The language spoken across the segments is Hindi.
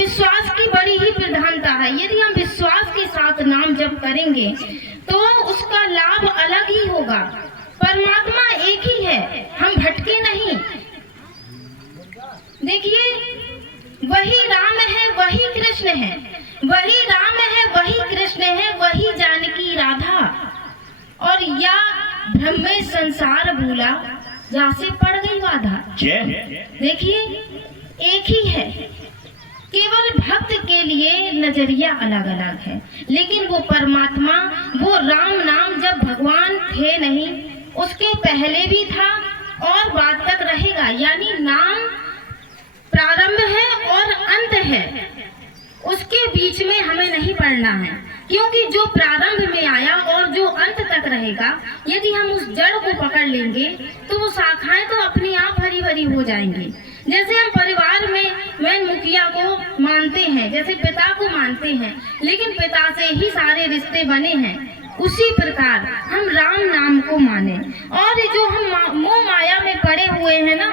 विश्वास की बड़ी ही प्रधानता है। यदि हम विश्वास के साथ नाम जप करेंगे तो उसका लाभ अलग ही होगा। परमात्मा एक ही है, हम भटके नहीं। देखिए, वही राम है, वही कृष्ण है, वही राम है, वही कृष्ण है, वही जानकी राधा। और या भ्रम में संसार भूला, जासे पड़ गई बाधा। देखिए, एक ही है, केवल भक्त के लिए नजरिया अलग अलग है, लेकिन वो परमात्मा, वो राम नाम जब भगवान थे नहीं, उसके पहले भी था और बाद तक रहेगा। यानी नाम प्रारंभ है और अंत है, उसके बीच में हमें नहीं पढ़ना है, क्योंकि जो प्रारंभ में आया और जो अंत तक रहेगा, यदि हम उस जड़ को पकड़ लेंगे तो वो शाखाएं तो अपने आप हरी भरी हो जाएंगी। जैसे हम परिवार में मेन मुखिया को मानते हैं, जैसे पिता को मानते हैं, लेकिन पिता से ही सारे रिश्ते बने हैं, उसी प्रकार हम राम नाम को माने। और जो हम मोह माया में पड़े हुए हैं ना,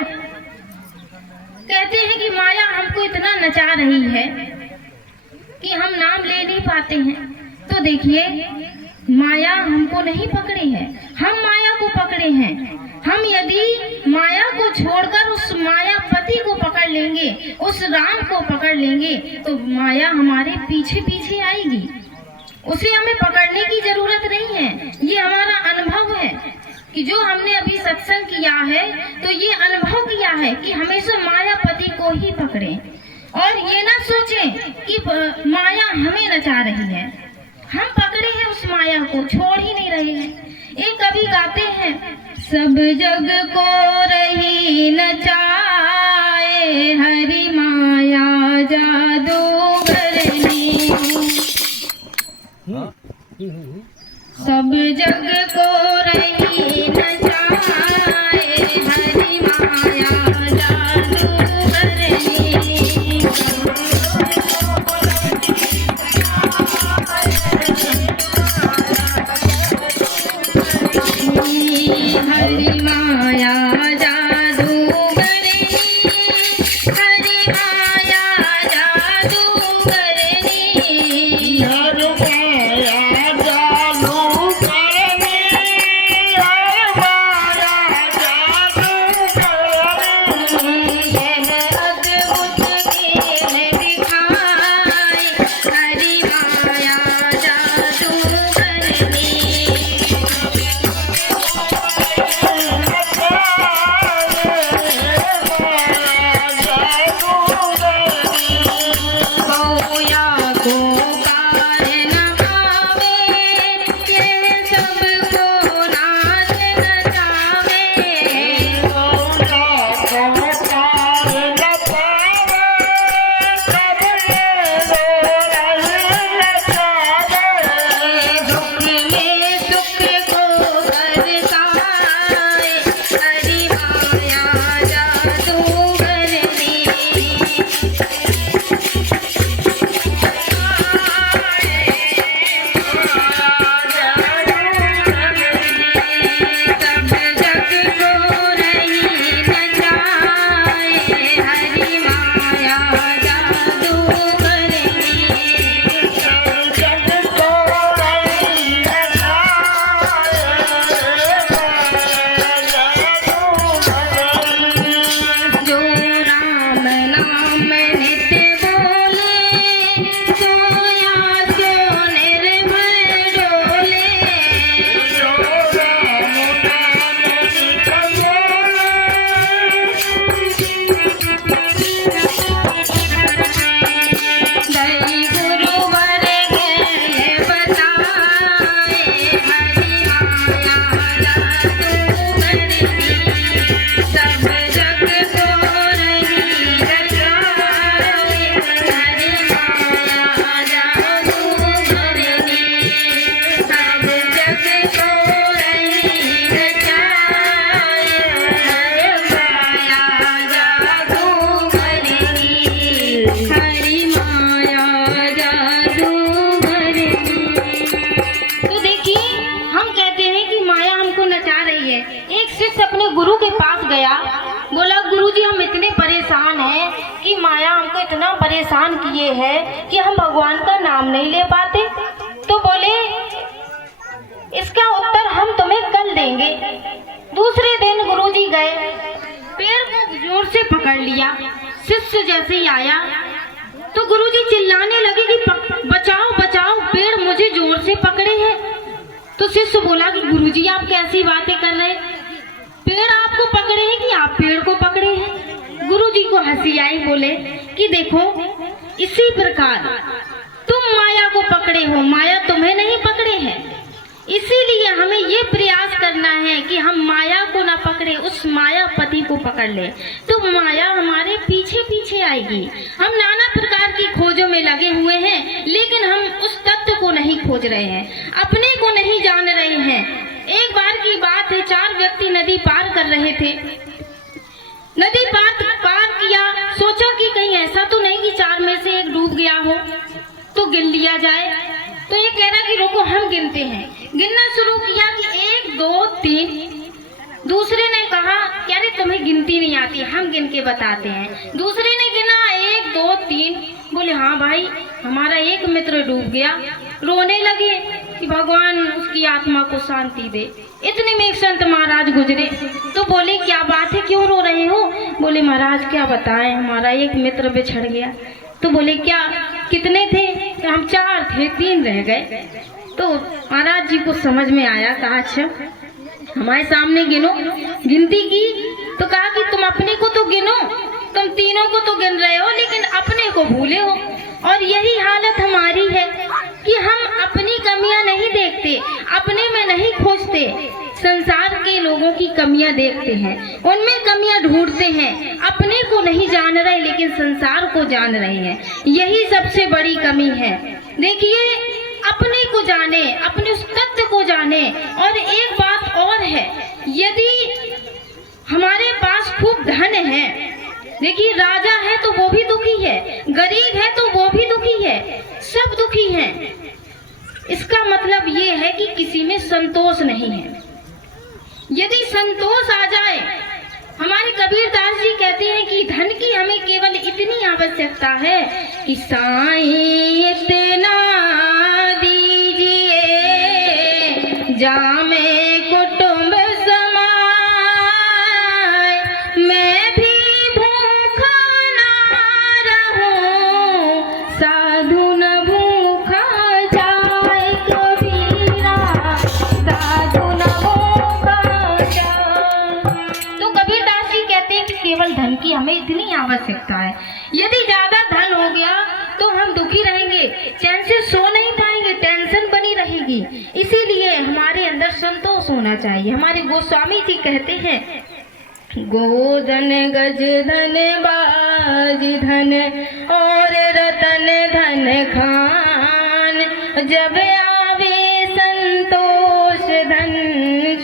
कहते हैं कि माया हमको इतना नचा रही है कि हम नाम ले नहीं पाते हैं। तो देखिए, माया हमको नहीं पकड़ी है, हम माया को पकड़े हैं। हम यदि माया को छोड़कर उस मायापति को पकड़ लेंगे, उस राम को पकड़ लेंगे, तो माया हमारे पीछे पीछे आएगी। उसे हमें पकड़ने की जरूरत नहीं है। ये हमारा अनुभव है कि जो हमने अभी सत्संग किया है, तो ये अनुभव किया है कि हमेशा मायापति को ही पकड़ें। और ये ना सोचें कि माया हमें नचा रही है, हम पकड़े हैं उस माया को, छोड़ ही नहीं रहे हैं। एक कवि गाते हैं, सब जग को रही नचाए, हरि माया जादूगरनी। सब जग को रही नचाए, हरि माया जादूगरनी। हरि माया जादूगरनी, हरि माया जादूगरनी, हरि माया जादूगरनी, हरि माया जादूगरनी। अद्भुत खेल दिखाए, हरि माया जादूगरनी। गुरु के पास गया बोला गुरुजी हम इतने परेशान हैं कि माया हमको इतना परेशान किए है कि हम भगवान का नाम नहीं ले पाते। तो बोले इसका उत्तर हम तुम्हें कल देंगे। दूसरे दिन गुरुजी गए, पेड़ को जोर से पकड़ लिया। शिष्य जैसे ही आया तो गुरुजी चिल्लाने लगे कि बचाओ बचाओ, पेड़ मुझे जोर से पकड़े हैं। तो शिष्य बोला कि गुरुजी आप कैसी बातें कर रहे हैं, पेड़ आपको पकड़े हैं कि आप पेड़ को पकड़े हैं। गुरुजी को हंसी आई, बोले कि देखो इसी प्रकार तुम माया को पकड़े हो, माया तुम्हें नहीं पकड़े हैं। इसीलिए हमें ये प्रयास करना है कि हम माया को ना पकड़े, उस मायापति को पकड़ ले, तो माया हमारे पीछे पीछे आएगी। हम नाना प्रकार की खोजों में लगे हुए हैं, लेकिन हम उस तत्व को नहीं खोज रहे हैं, अपने को नहीं जान रहे हैं। एक बार की बात है, 4 व्यक्ति नदी पार कर रहे थे। नदी पार किया, सोचा कि कहीं ऐसा तो नहीं कि 4 में से एक डूब गया हो, तो गिन लिया जाए। तो ये कह रहा कि रुको हम गिनते हैं। गिनना शुरू किया कि 1 2 3। दूसरे ने कहा कि अरे तुम्हें गिनती नहीं आती, हम गिन के बताते हैं। दूसरे ने गिना 1 2 3। बोले हाँ भाई हमारा एक मित्र डूब गया। रोने लगे कि भगवान उसकी आत्मा को शांति दे। इतने में एक संत महाराज गुजरे, तो बोले क्या बात है, क्यों रो रहे हो? बोले महाराज क्या बताएं, हमारा एक मित्र बिछड़ गया। तो बोले क्या, कितने थे? तो हम 4 थे, 3 रह गए। तो महाराज जी को समझ में आया, कहा अच्छा हमारे सामने गिनो। गिनती की तो कहा कि तुम अपने को तो गिनो, तुम तीनों को तो गिन रहे हो लेकिन अपने को भूले हो। और यही हालत हमारी है कि हम अपनी कमियां नहीं देखते, अपने में नहीं खोजते, संसार के लोगों की कमियां देखते हैं, उनमें कमियां ढूंढते हैं, अपने को नहीं जान रहे लेकिन संसार को जान रहे हैं। यही सबसे बड़ी कमी है। देखिए अपने को जाने, अपने उस तत्व को जाने। और एक बात और है, यदि हमारे पास खूब धन है, देखिए राजा है तो वो भी दुखी है, गरीब है तो वो भी दुखी है, सब दुखी हैं। इसका मतलब ये है कि किसी में संतोष नहीं है। यदि संतोष आ जाए, हमारे कबीरदास जी कहते हैं कि धन की हमें केवल इतनी आवश्यकता है कि साईं इतना दीजिए जामे कुटुंब समाए, मैं भी भूखा ना रहूं, साधु न भूखा जाए कबीरा, साधु न भूखा जाए। तो कबीरदास जी कहते हैं कि केवल धन की हमें इतनी आवश्यकता है। यदि ज्यादा धन हो गया तो हम दुखी रहेंगे, चैन से सो नहीं पाएंगे, टेंशन बनी रहेगी। इसीलिए हमारे अंदर संतोष होना चाहिए। हमारे गोस्वामी जी कहते हैं, गोधन गज धन बाज धन और रतन धन खान, जब आवे संतोष धन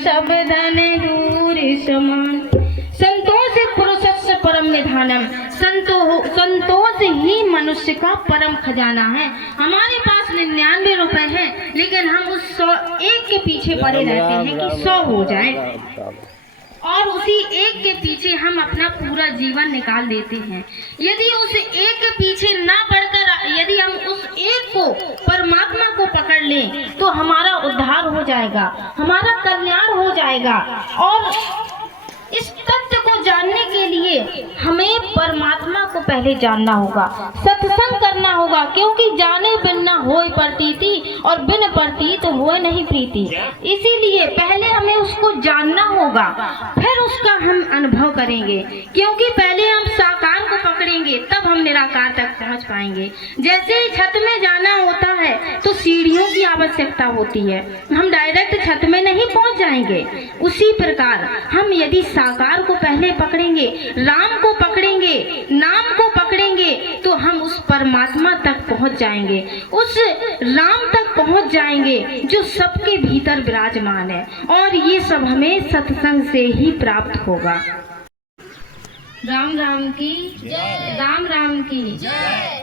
सब धन दूर समान। संतोष पुरुषस्य परम निधानम, संतोष ही मनुष्य का परम खजाना है। हमारे पास 99 रुपए हैं लेकिन हम उस 101 के पीछे पड़े रहते हैं कि 100 हो जाए, और उसी एक के पीछे हम अपना पूरा जीवन निकाल देते हैं। यदि उस एक के पीछे ना पड़कर यदि हम उस एक को परमात्मा को पकड़ लें तो हमारा उद्धार हो जाएगा, हमारा कल्याण हो जाएगा। और इस तत्व को जानने के लिए हमें परमात्मा को पहले जानना होगा, सत्संग करना होगा, क्योंकि जाने बिन न होए प्रतीति और बिन प्रतीत होए नहीं प्रीति। इसीलिए पहले हमें उसको जानना होगा, फिर उसका हम अनुभव करेंगे, क्योंकि पहले हम साकार को पकड़ेंगे तब हम निराकार तक पहुंच पाएंगे। जैसे ही छत में जाना होता है तो सीढ़ियों की आवश्यकता होती है, हम डायरेक्ट छत में नहीं पहुंच जाएंगे। उसी प्रकार हम यदि साकार को पहले पकड़ेंगे, राम को पकड़ेंगे, नाम को पकड़ेंगे, तो हम उस परमात्मा तक पहुंच जाएंगे, उस राम तक पहुंच जाएंगे जो सबके भीतर विराजमान है। और ये सब हमें सत्संग से ही प्राप्त होगा। राम राम की जय, राम राम की जय।